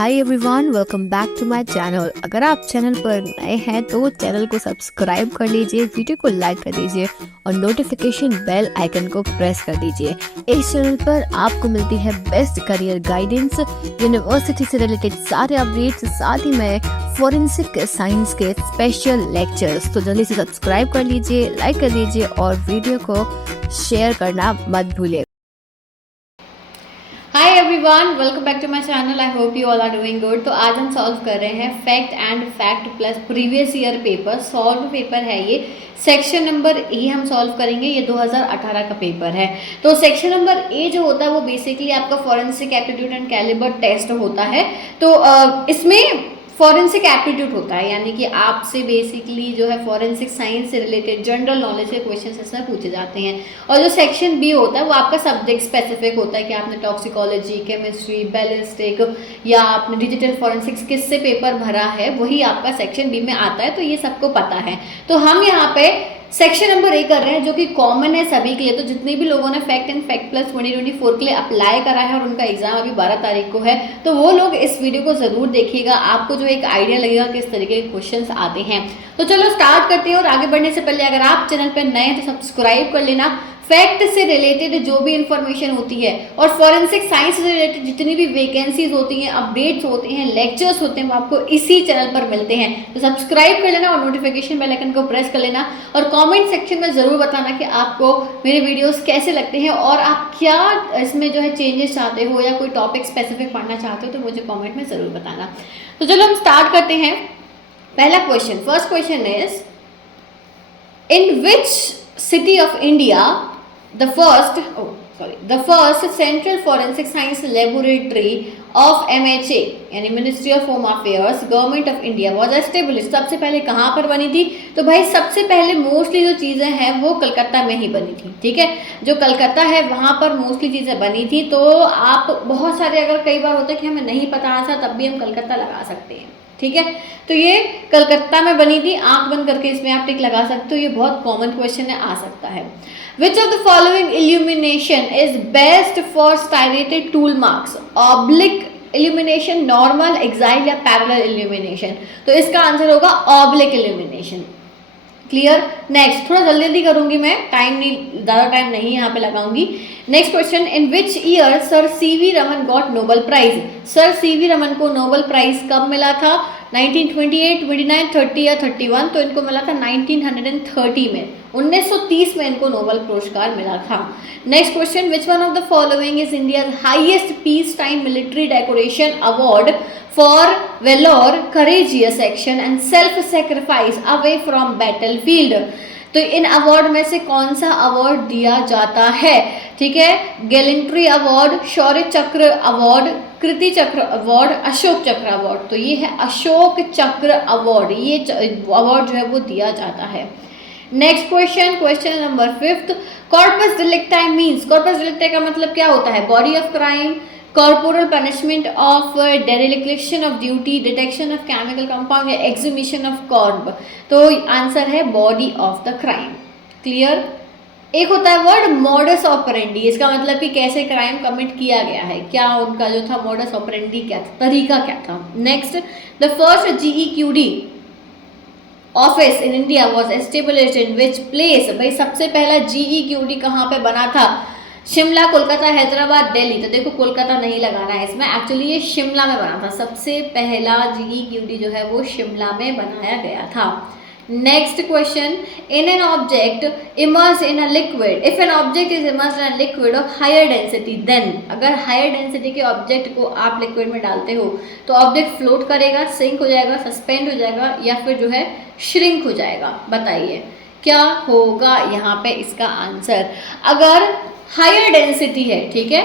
Hi everyone, welcome back to my channel. अगर आप channel पर नए हैं तो चैनल को सब्सक्राइब कर लीजिए, वीडियो को लाइक कर दीजिए और नोटिफिकेशन बेल आइकन को प्रेस कर दीजिए। इस चैनल पर आपको मिलती है बेस्ट करियर गाइडेंस, यूनिवर्सिटी से रिलेटेड सारे अपडेट्स, साथ ही में फॉरेंसिक साइंस के स्पेशल लेक्चर्स। तो जल्दी से सब्सक्राइब कर लीजिए, लाइक कर लीजिए और वीडियो को शेयर करना मत भूलिए। Hi everyone, welcome back to my channel. I hope you all are doing good. तो आज हम सॉल्व कर रहे हैं fact and fact plus previous year paper. Solve paper है ये, सेक्शन नंबर ए हम सॉल्व करेंगे। ये 2018 का पेपर है। तो सेक्शन नंबर ए जो होता है वो बेसिकली आपका forensic aptitude and calibre test होता है। तो इसमें फॉरेंसिक एप्टीट्यूड होता है, यानी कि आपसे बेसिकली जो है फॉरेंसिक साइंस से रिलेटेड जनरल नॉलेज के क्वेश्चन इसमें पूछे जाते हैं। और जो सेक्शन बी होता है वो आपका सब्जेक्ट स्पेसिफिक होता है कि आपने टॉक्सिकोलॉजी, केमिस्ट्री, बैलिस्टिक या आपने डिजिटल फॉरेंसिक्स किससे पेपर भरा है, वही आपका सेक्शन बी में आता है। तो ये सबको पता है। तो हम यहाँ पे सेक्शन नंबर ए कर रहे हैं जो कि कॉमन है सभी के लिए। तो जितने भी लोगों ने फैक्ट एंड फैक्ट प्लस 2024 के लिए अप्लाई करा है और उनका एग्जाम अभी 12 तारीख को है, तो वो लोग इस वीडियो को जरूर देखिएगा। आपको जो एक आइडिया लगेगा किस तरीके के क्वेश्चंस आते हैं। तो चलो स्टार्ट करते हैं। और आगे बढ़ने से पहले अगर आप चैनल पर नए हैं तो सब्सक्राइब कर लेना। फैक्ट से रिलेटेड जो भी इंफॉर्मेशन होती है और फॉरेंसिक साइंस से रिलेटेड जितनी भी वैकेंसीज होती हैं, अपडेट्स होते हैं, लेक्चर्स होते हैं, वो आपको इसी चैनल पर मिलते हैं। तो सब्सक्राइब कर लेना और नोटिफिकेशन बेल आइकन को प्रेस कर लेना। और कमेंट सेक्शन में ज़रूर बताना कि आपको मेरे वीडियोस कैसे लगते हैं और आप क्या इसमें जो है चेंजेस चाहते हो या कोई टॉपिक स्पेसिफिक पढ़ना चाहते हो, तो मुझे कॉमेंट में ज़रूर बताना। तो चलो हम स्टार्ट करते हैं। पहला question, first question is, in which city of India the first Central Forensic Science Laboratory of MHA यानी ministry of home affairs, government of India was established। सबसे पहले कहाँ पर बनी थी? तो भाई सबसे पहले मोस्टली जो चीज़ें हैं वो कलकत्ता में ही बनी थी। ठीक है, जो कलकत्ता है वहाँ पर मोस्टली चीज़ें बनी थी। तो आप बहुत सारे, अगर कई बार होता है कि हमें नहीं पता था तब भी हम कलकत्ता लगा सकते हैं। ठीक है, तो ये कलकत्ता में बनी थी। आंख बंद करके इसमें आप टिक लगा सकते हो। ये बहुत कॉमन क्वेश्चन है, आ सकता है। Which of the following illumination is best for striated tool marks? Oblique illumination, normal, exile या parallel illumination? तो इसका आंसर होगा oblique illumination। क्लियर। नेक्स्ट, थोड़ा जल्दी जल्दी करूंगी मैं, टाइम नहीं, ज़्यादा टाइम नहीं यहाँ पे लगाऊंगी। Next question, in which year sir CV Raman got Nobel prize? Sir CV Raman को नोबेल प्राइज कब मिला था? 1928, 29, 30 या 31? तो इनको मिला था 1930 में, 1930 में इनको नोबेल पुरस्कार मिला था। Next question, which one of the following is India highest peace time military decoration award for valor, courageous action and self sacrifice away from battlefield? तो इन अवार्ड में से कौन सा अवार्ड दिया जाता है? ठीक है, गैलेंट्री अवार्ड, शौर्य चक्र अवार्ड, कृति चक्र अवार्ड, अशोक चक्र अवार्ड। तो ये है अशोक चक्र अवार्ड। ये अवार्ड जो है वो दिया जाता है। Next question, question number 5, corpus delicti means? Corpus delicti का मतलब क्या होता है? Body of crime, corporal punishment of dereliction of duty, detection of chemical compound या exhumission of corpse? तो आंसर है body of the crime. Clear. एक होता है वर्ड modus operandi, इसका मतलब कि कैसे क्राइम कमिट किया गया है, क्या उनका जो था modus operandi क्या था, तरीका क्या था। Next, the first GEQD office in India was established in which place? भाई सबसे पहला GEQD कहाँ पे बना था? शिमला, कोलकाता, हैदराबाद, दिल्ली? तो देखो कोलकाता नहीं लगाना है इसमें, एक्चुअली ये शिमला में बना था। सबसे पहला GEQD जो है वो शिमला में बनाया गया था। Next question, in an object immersed in a liquid, if an object is immersed in a liquid of higher density then? अगर हायर डेंसिटी के ऑब्जेक्ट को आप लिक्विड में डालते हो तो ऑब्जेक्ट फ्लोट करेगा, सिंक हो जाएगा, सस्पेंड हो जाएगा या फिर जो है श्रिंक हो जाएगा? बताइए क्या होगा यहाँ पे इसका आंसर? अगर हायर डेंसिटी है, ठीक है,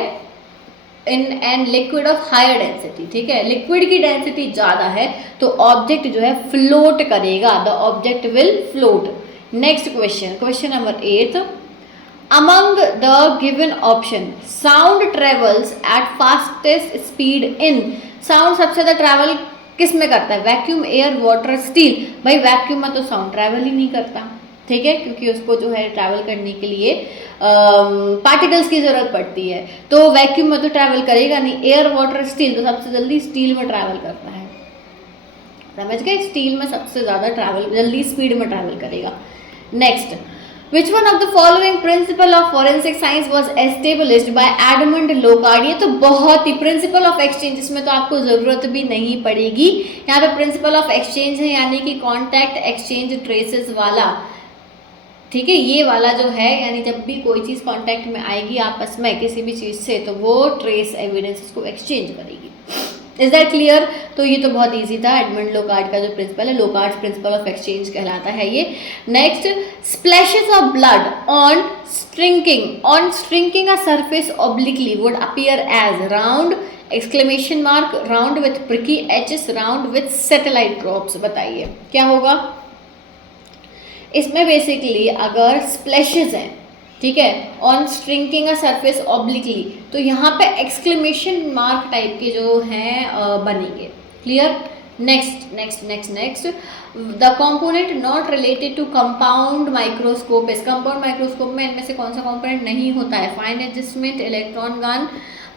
in and liquid of higher density, ठीक है, लिक्विड की डेंसिटी ज़्यादा है तो ऑब्जेक्ट जो है फ्लोट करेगा, the object will float. Next question, question number 8, among the given option sound travels eight fastest speed in? Sound सबसे ज़्यादा ट्रैवल किस में करता है? Vacuum, air, water, steel? भाई वैक्यूम में तो साउंड ट्रैवल ही नहीं करता। ठीक है, क्योंकि उसको जो है ट्रैवल करने के लिए पार्टिकल्स की ज़रूरत पड़ती है। तो वैक्यूम में तो ट्रैवल करेगा नहीं, एयर वाटर स्टील, तो सबसे जल्दी स्टील में ट्रैवल करता है, समझ गए, स्टील में सबसे ज़्यादा ट्रैवल जल्दी स्पीड में ट्रैवल करेगा। Next, which one of the following principle of forensic science was established by Edmond Locard. ये तो बहुत ही, प्रिंसिपल ऑफ एक्सचेंज, इसमें तो आपको ज़रूरत भी नहीं पड़ेगी, यहाँ पे प्रिंसिपल ऑफ एक्सचेंज है, यानी कि कॉन्टैक्ट एक्सचेंज ट्रेसेस वाला, ठीक है, ये वाला जो है, यानी जब भी कोई चीज़ कांटेक्ट में आएगी आपस में किसी भी चीज़ से, तो वो ट्रेस एविडेंसेस को एक्सचेंज करेगी। Is that clear? तो ये तो बहुत इजी था, एडमंड लोकार्ड का जो प्रिंसिपल है, लोकार्ड्स प्रिंसिपल ऑफ एक्सचेंज कहलाता है ये। Next, splashes of blood on striking a surface obliquely would appear as round exclamation mark, round with prickly edges, round with satellite drops. बताइए क्या होगा इसमें? बेसिकली अगर स्प्लैशेस हैं, ठीक है, on striking a surface obliquely, तो यहाँ पे एक्सक्लेमेशन मार्क टाइप के जो हैं बनेंगे। Clear? Next, the component not related to compound microscope. इस कंपाउंड माइक्रोस्कोप में इनमें से कौन सा कंपोनेंट नहीं होता है? Fine adjustment, electron gun,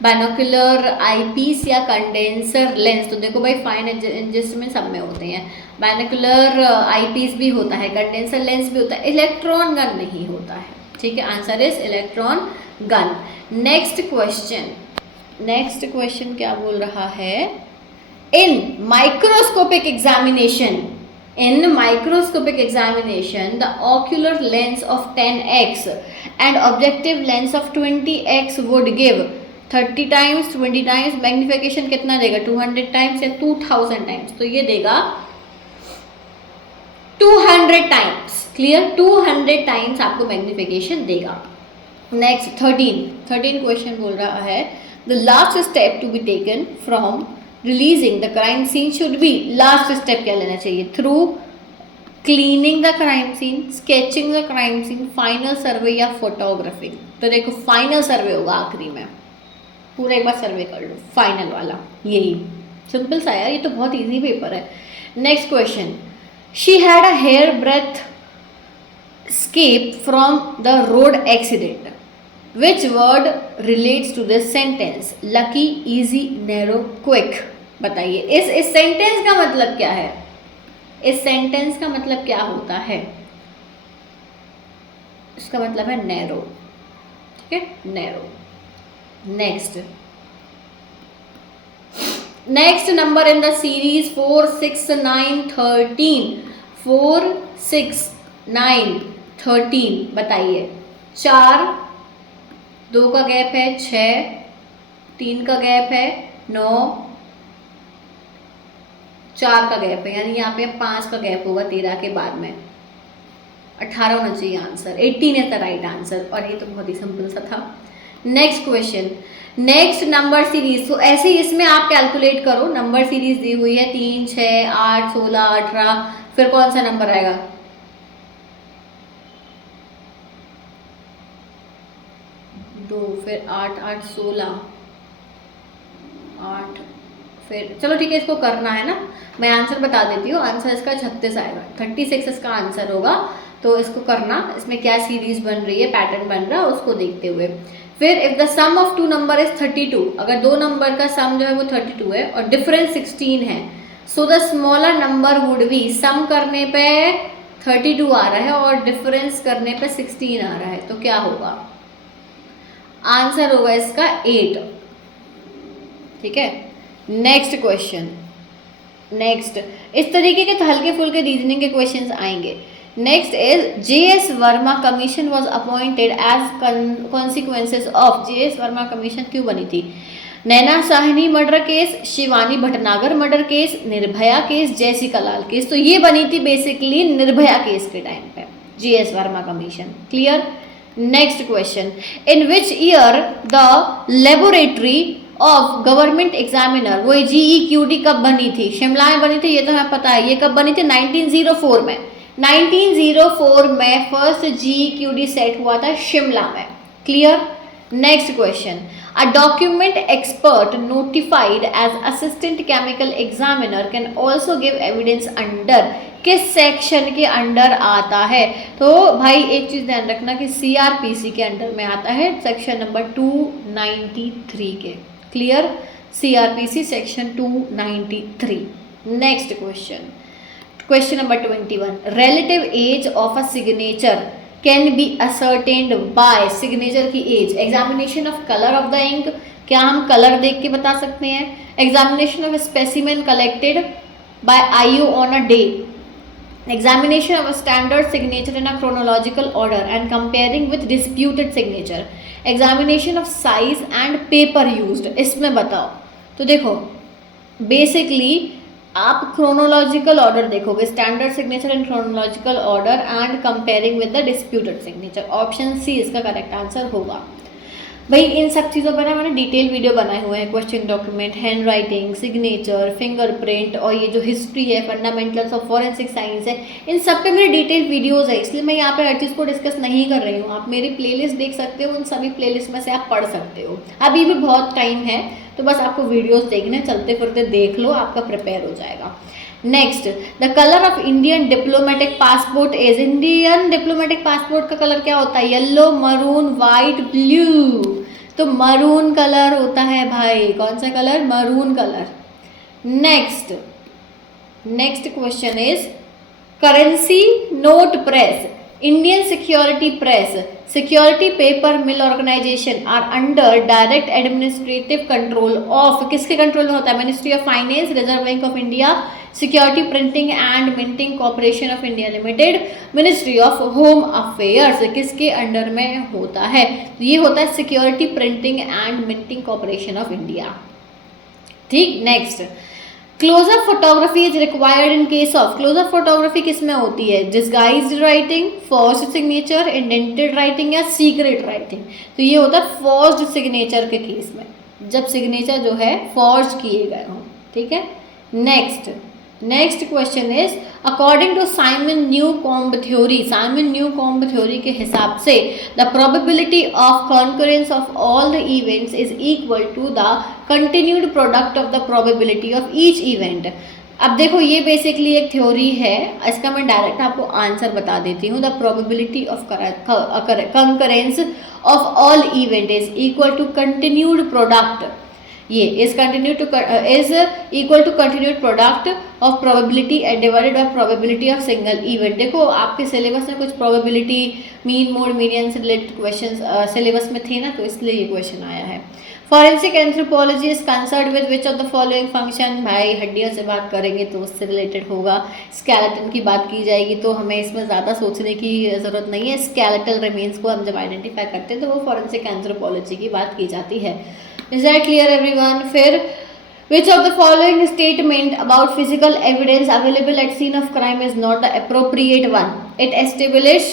binocular eyepiece या कंडेंसर लेंस। तो देखो भाई, फाइन एडजस्टमेंट सब में होते हैं, बाइनोकुलर आईपीस भी होता है, कंडेंसर लेंस भी होता है, इलेक्ट्रॉन गन नहीं होता है, ठीक है, answer is electron gun. Next question क्या बोल रहा है? In microscopic examination the ocular lens of 10x and objective lens of 20x would give 30 times 20 times magnification कितना देगा? 200 टाइम्स या 2000 टाइम्स? तो ये देगा 200 टाइम्स। क्लियर? 200 टाइम्स आपको मैग्निफिकेशन देगा। नेक्स्ट 13 क्वेश्चन बोल रहा है, the last step to be taken from releasing the crime scene should be. Last step क्या लेना चाहिए? Through cleaning the crime scene, sketching the crime scene, final survey या photography. तो देखो फाइनल सर्वे होगा आखिरी में, पूरा एक बार सर्वे कर लो, फाइनल वाला, यही सिंपल सा यार, ये तो बहुत इजी पेपर है। Next question, she had a hair breath escape from the road accident. Which word relates to this sentence? Lucky, easy, narrow, quick. बताइए इस सेंटेंस का मतलब क्या है? इस सेंटेंस का मतलब क्या होता है? इसका मतलब है नैरो, ठीक है, narrow. Next number in the series 4, 6, 9, 13। 4, 6, 9, 13 बताइए। 4, 2 का गैप है, 6, 3 का गैप है, 9, 4 का गैप है, यानी यहाँ पे 5 का गैप होगा 13 के बाद में, 18 होना चाहिए answer. 18 is the right answer, और ये तो बहुत ही सिंपल सा था। Next question, next number series. तो ऐसे ही इसमें आप कैलकुलेट करो, नंबर सीरीज दी हुई है 3, 6, 8, 16, 18, फिर कौन सा नंबर आएगा? 2, फिर 8, 8, 16, 8, फिर चलो ठीक है, इसको करना है ना, मैं आंसर बता देती हूँ। आंसर इसका 36 आएगा, 36 इसका आंसर होगा। तो इसको करना, इसमें क्या सीरीज बन रही है, पैटर्न बन रहा है, उसको देखते हुए। फिर if the sum of 2 number is 32, अगर 2 नंबर का सम जो है वो 32 है और डिफरेंस 16 है, so the smaller number would be, sum करने पे 32 आ रहा है और डिफरेंस करने पे 16 आ रहा है, तो क्या होगा? आंसर होगा इसका 8, ठीक है। नेक्स्ट क्वेश्चन, नेक्स्ट इस तरीके के हल्के फुल्के रीजनिंग के क्वेश्चंस आएंगे। Next is JS Verma commission was appointed as consequences of. JS Verma commission क्यों बनी थी? Naina Sahni murder case, Shivani Bhatnagar murder case, Nirbhaya case, Jessica Lal case. तो ये बनी थी बेसिकली निर्भया केस के टाइम पे JS Verma commission. Clear? Next question, in which year the laboratory of government examiner, वो GEQD कब बनी थी? शिमला में बनी थी, ये तो हमें पता है। ये कब बनी थी? 1904 में। 1904 में फर्स्ट GEQD सेट हुआ था शिमला में। Clear? Next question, A document expert notified as assistant chemical examiner can also give evidence under किस सेक्शन के अंडर आता है? तो भाई एक चीज ध्यान रखना कि CRPC के अंडर में आता है सेक्शन नंबर 293 के। Clear? CRPC section 293। Next question number 21, relative age of a signature can be ascertained by, signature की age, examination of colour of the ink, क्या हम कलर देख के बता सकते हैं? Examination of specimen collected by IU on a day, examination of standard signature in a chronological order and comparing with disputed signature, examination of size and paper used. इसमें बताओ। तो देखो बेसिकली आप क्रोनोलॉजिकल ऑर्डर देखोगे, standard signature in chronological order and comparing with the disputed signature. Option C इसका correct answer होगा। भाई इन सब चीज़ों पर ना मैंने डिटेल वीडियो बनाए हुए हैं, question document, hand writing, signature, fingerprint और ये जो हिस्ट्री है, फंडामेंटल्स ऑफ फॉरेंसिक साइंस है, इन सब पे मेरे डिटेल वीडियोस है, इसलिए मैं यहाँ पे हर चीज़ को डिस्कस नहीं कर रही हूँ। आप मेरी प्लेलिस्ट देख सकते हो, उन सभी प्लेलिस्ट में से आप पढ़ सकते हो। अभी भी बहुत टाइम है, तो बस आपको वीडियोस देखने, चलते फिरते देख लो, आपका प्रिपेयर हो जाएगा। Next, the colour of Indian diplomatic passport is, Indian diplomatic passport का कलर क्या होता है? Yellow, maroon, white, blue. तो मरून कलर होता है भाई, कौन सा colour? Maroon colour. Next question is currency note press, Indian security press, security paper mill organisation are under direct administrative control of, किसके कंट्रोल में होता है? Ministry of finance, reserve bank of India, security printing and minting corporation of India limited, ministry of home affairs, किसके under में होता है? तो ये होता है security printing and minting corporation of India. ठीक। Next, close up photography is required in case of, close up photography किस में होती है? Disguised writing, forged signature, indented writing या सीक्रेट राइटिंग। तो ये होता है फॉर्ज्ड सिग्नेचर के केस में, जब सिग्नेचर जो है फॉर्ज किए गए हों। ठीक है। Next question is according to Simon Newcomb theory, Simon Newcomb theory के हिसाब से the probability of concurrence of all the events is equal to the continued product of the probability of each event. अब देखो ये basically एक theory है, इसका मैं डायरेक्ट आपको आंसर बता देती हूँ। The probability of concurrence of all event is equal to continued product, ये is equal to continued product of probability divided by probability of single event. देखो आपके सिलेबस में कुछ प्रोबेबिलिटी, मीन, मोड, मीडियन से related question syllabus में थे ना, तो इसलिए ये क्वेश्चन आया है। Forensic anthropology is concern with which of the following function, भाई हड्डियों से बात करेंगे तो उससे रिलेटेड होगा। स्केलेटन की बात की जाएगी तो हमें इसमें ज़्यादा सोचने की ज़रूरत नहीं है, स्केलेटल रिमेन्स को हम जब आइडेंटिफाई करते हैं तो वो फॉरेंसिक एंथ्रोपोलॉजी की बात की जाती है। Is that clear everyone? फिर which of the following statement about physical evidence available at scene of crime is not the appropriate one? It establish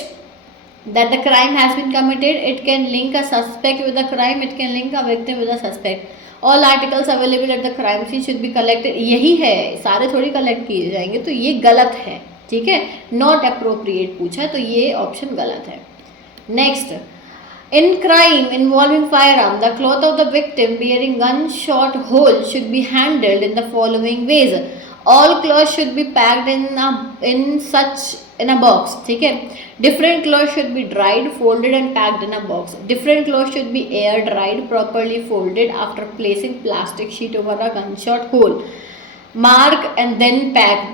that the crime has been committed, it can link a suspect with the crime, it can link a victim with a suspect. All articles available at the crime scene should be collected. यही है, सारे थोड़ी collect किए जाएंगे, तो ये गलत है। ठीक है, नॉट अप्रोप्रिएट पूछा तो ये ऑप्शन गलत है। Next, in crime involving firearm, the cloth of the victim bearing gunshot hole should be handled in the following ways. All cloth should be packed in a box. ठीक है। Different cloth should be dried, folded and packed in a box. Different cloth should be air dried, properly folded after placing plastic sheet over a gunshot hole. Mark and then pack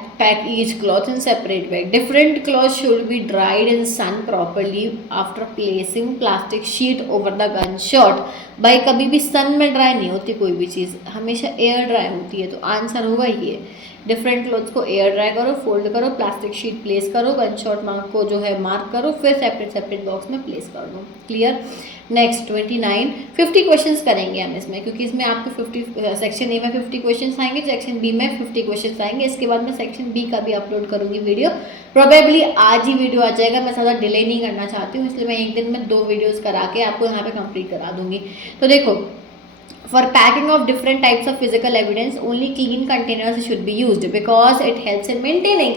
each cloth in separate bag. Different cloth should be dried in sun properly after placing plastic sheet over the gunshot. भाई कभी भी सन में dry नहीं होती कोई भी चीज़, हमेशा air dry होती है, तो आंसर होगा ये। डिफरेंट क्लोथ्स को एयर ड्राई करो, फोल्ड करो, प्लास्टिक शीट प्लेस करो, गनशॉट मार्क को जो है मार्क करो, फिर सेपरेट बॉक्स में प्लेस कर दो। क्लियर। नेक्स्ट 29, 50 क्वेश्चंस करेंगे हम इसमें, क्योंकि इसमें आपको 50 सेक्शन ए में 50 क्वेश्चंस आएंगे, सेक्शन बी में 50 क्वेश्चंस आएंगे। इसके बाद मैं सेक्शन बी का भी अपलोड करूँगी वीडियो, प्रोबेबली आज ही वीडियो आ जाएगा। मैं ज़्यादा डिले नहीं करना चाहती हूँ, इसलिए मैं एक दिन में 2 वीडियोज़ करा के आपको यहाँ पर कंप्लीट करा दूँगी। तो देखो, for packing of different types of physical evidence, only clean containers should be used because it helps in maintaining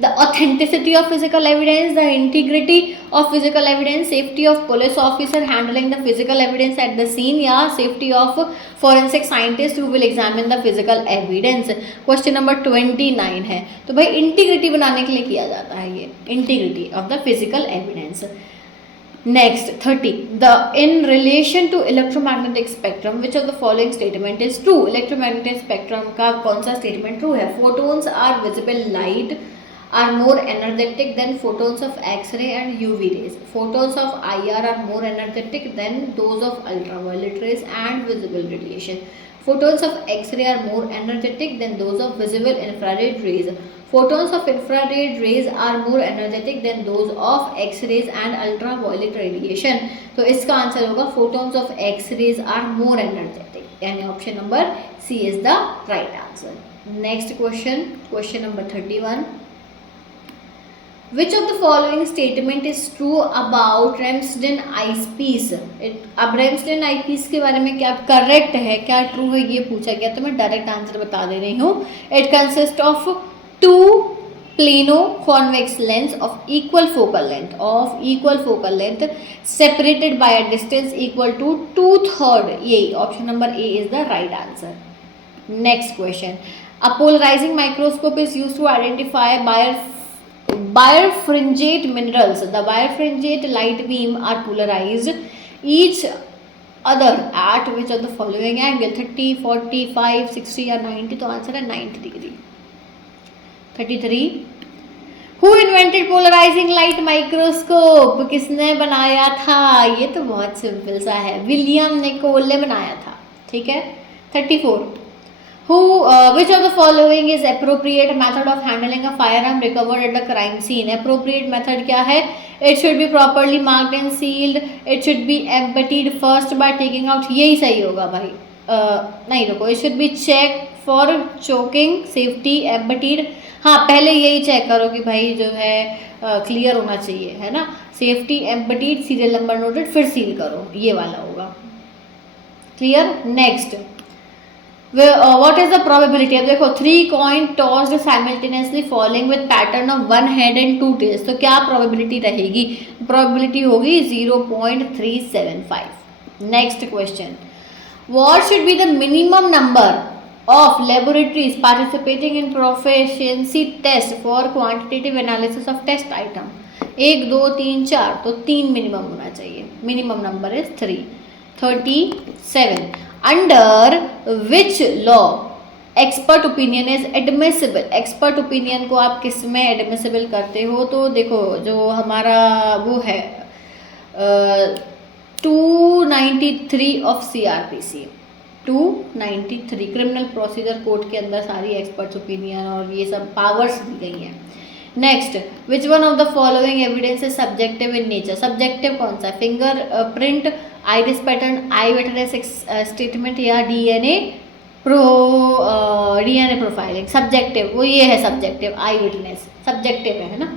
the authenticity of physical evidence, the integrity of physical evidence, safety of police officer handling the physical evidence at the scene, या safety of forensic scientist who will examine the physical evidence. Question number 29 है, तो भाई integrity बनाने के लिए किया जाता है ये, integrity of the physical evidence. Next 30, the in relation to electromagnetic spectrum which of the following statement is true. Electromagnetic spectrum का कौन सा statement true है? Photons are visible light are more energetic than photons of X-ray and UV rays. Photons of IR are more energetic than those of ultraviolet rays and visible radiation. Photons of X-ray are more energetic than those of visible infrared rays. Photons of infrared rays are more energetic than those of X-rays and ultraviolet radiation. तो इसका answer होगा photons of X-rays are more energetic. यानी option number C is the right answer. Next question, question number 31. Which of the following statement is true about Ramsden eyepiece? अब Ramsden eyepiece के बारे में क्या correct है, क्या true है, ये पूछा गया, तो मैं डायरेक्ट आंसर बता दे रही हूँ. It consist of two plano convex lens of equal focal length separated by a distance equal to 2/3. यही option number A is the right answer. Next question. A polarizing microscope is used to identify birefringate minerals. The birefringate light beam are polarized each other at which of the following angle? 30, 45, 60 या 90. तो answer है 90 degree. 33. Who invented polarizing light microscope? किसने बनाया था? ये तो बहुत simple सा है, विलियम निकोल ने बनाया था. ठीक है. 34. Which of the following is appropriate method of handling a firearm recovered at the crime scene? Appropriate method क्या है? It should be properly marked and sealed. It should be emptied first by taking out. यही सही होगा भाई. नहीं रुको. It should be checked for choking, safety, emptied. हाँ, पहले यही चेक करो कि भाई जो है क्लियर होना चाहिए, है ना. Safety, emptied, serial number noted, फिर सील करो, ये वाला होगा. Clear. Next, what is the probability? अब देखो, 3 coin tossed simultaneously falling with pattern of 1 head and 2 tails. तो क्या प्रोबेबिलिटी रहेगी? प्रोबेबिलिटी होगी 0.375. Next question, what should be the minimum number of laboratories participating in proficiency test for quantitative analysis of test item? 1, 2, 3, 4. तो 3 minimum होना चाहिए. Minimum number is 3. 37. Under which law expert opinion is admissible? Expert opinion को आप किस में admissible करते हो? तो देखो, जो हमारा वो है 293 of CRPC, 293 criminal procedure code के अंदर सारी एक्सपर्ट्स ओपिनियन और ये सब पावर्स दी गई हैं. Next, which one of the following evidence is subjective in nature? Subjective कौन सा? फिंगर प्रिंट, आइरिस पैटर्न, आई विटनेस स्टेटमेंट या डीएनए प्रोफाइलिंग? सब्जेक्टिव, वो ये है सब्जेक्टिव, आई विटनेस सब्जेक्टिव है ना.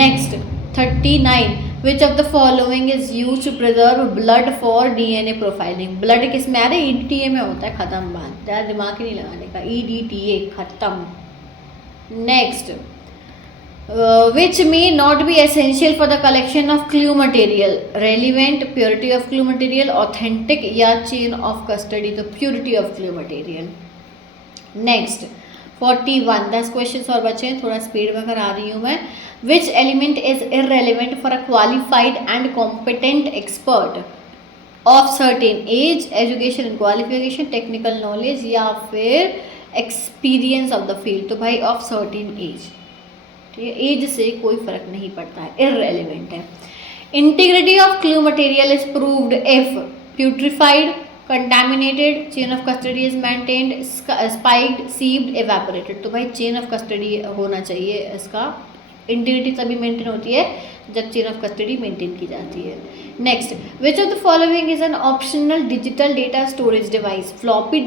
Next 39. Which of the following is used to preserve blood for DNA profiling? Blood किस में आ रहा है? EDTA में होता है. खत्म बात, ज़्यादा दिमाग ही नहीं लगाने का. EDTA खत्म. Next, which may not be essential for the collection of clue material? Relevant, purity of clue material, authentic या chain of custody? तो purity of clue material. Next 41. 10 question और बचे हैं, थोड़ा स्पीड में करा रही हूँ मैं. Which element is irrelevant for a qualified and competent expert of certain age, education and qualification, technical knowledge या फिर experience of the field? तो भाई of certain age. ठीक है, एज से कोई फर्क नहीं पड़ता है, irrelevant है. Integrity of clue material is proved if putrefied, contaminated, chain of custody is maintained, spiked, sieved, evaporated. तो भाई chain of custody होना चाहिए. इसका इंटीग्रिटी तभी मेंटेन होती है जब चेन ऑफ कस्टडी मेंटेन की जाती है. Next, which of the following is an optional digital data storage device? Floppy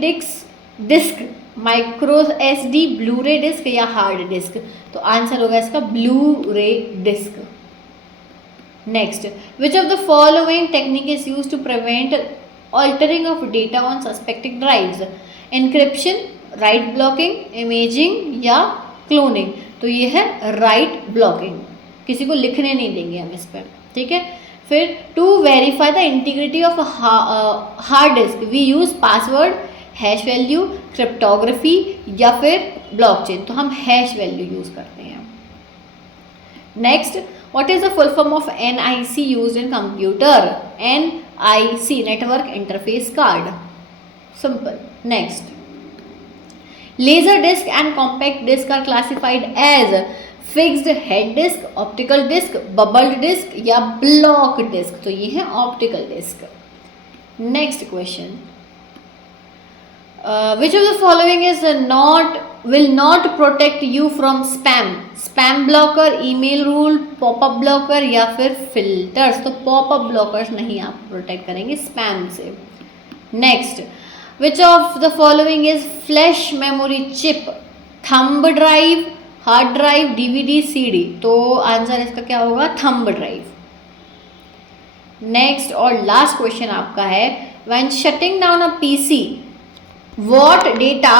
disk, micro SD, Blu ray disc या हार्ड डिस्क? तो आंसर होगा इसका Blu ray disc. Next, which of the following technique is use to prevent altering of data on suspected drives? Encryption, write blocking, imaging या cloning? तो ये है right blocking, किसी को लिखने नहीं देंगे हम इस पर, ठीक है। फिर to verify the integrity of hard disk we use password, hash value, cryptography या फिर ब्लॉकचेन, तो हम हैश वैल्यू यूज़ करते हैं। Next, what is the full form of NIC used in computer? NIC, network interface card, simple. Next, laser disc and compact disc are classified as fixed head disk, optical disc, bubbled disk या block disk, तो ये है optical disc. Next question, which of the following is will not protect you from spam blocker, email rule, pop-up blocker या फिर filters, तो pop-up blockers नहीं आप protect करेंगे spam से। Next, which of the following is flash memory chip, thumb drive, hard drive, DVD, CD, तो answer इसका क्या होगा? thumb drive। नेक्स्ट और लास्ट क्वेश्चन आपका है, when shutting down a PC what data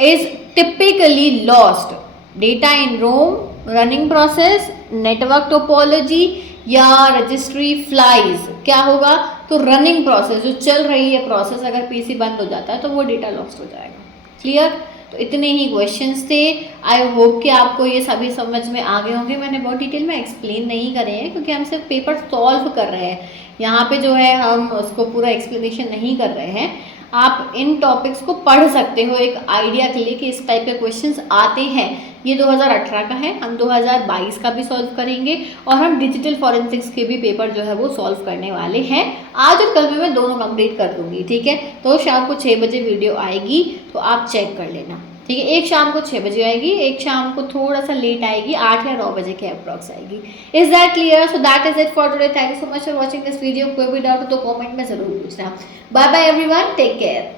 is typically lost? Data in ROM, running process, network topology या registry flies, क्या होगा? तो रनिंग प्रोसेस, जो चल रही है प्रोसेस, अगर पीसी बंद हो जाता है तो वो डेटा लॉस्ट हो जाएगा। क्लियर? तो इतने ही क्वेश्चंस थे। आई होप कि आपको ये सभी समझ में आ गए होंगे। मैंने बहुत डिटेल में एक्सप्लेन नहीं करे हैं क्योंकि हम सिर्फ पेपर सॉल्व कर रहे हैं, यहाँ पे जो है हम उसको पूरा एक्सप्लेनेशन नहीं कर रहे हैं। आप इन टॉपिक्स को पढ़ सकते हो एक आइडिया के लिए कि इस टाइप के क्वेश्चंस आते हैं। ये 2018 का है, हम 2022 का भी सॉल्व करेंगे और हम डिजिटल फॉरेंसिक्स के भी पेपर जो है वो सॉल्व करने वाले हैं। आज और कल में मैं दोनों कंप्लीट कर दूंगी, ठीक है। तो शाम को 6 बजे वीडियो आएगी, तो आप चेक कर लेना, ठीक है। एक शाम को 6 बजे आएगी, एक शाम को थोड़ा सा लेट आएगी, 8 या 9 बजे के अप्रॉक्स आएगी। Is that clear? So that is it for today. Thank you so much for watching this video. कोई भी डाउट हो तो कमेंट में जरूर पूछना। Bye bye everyone, take care.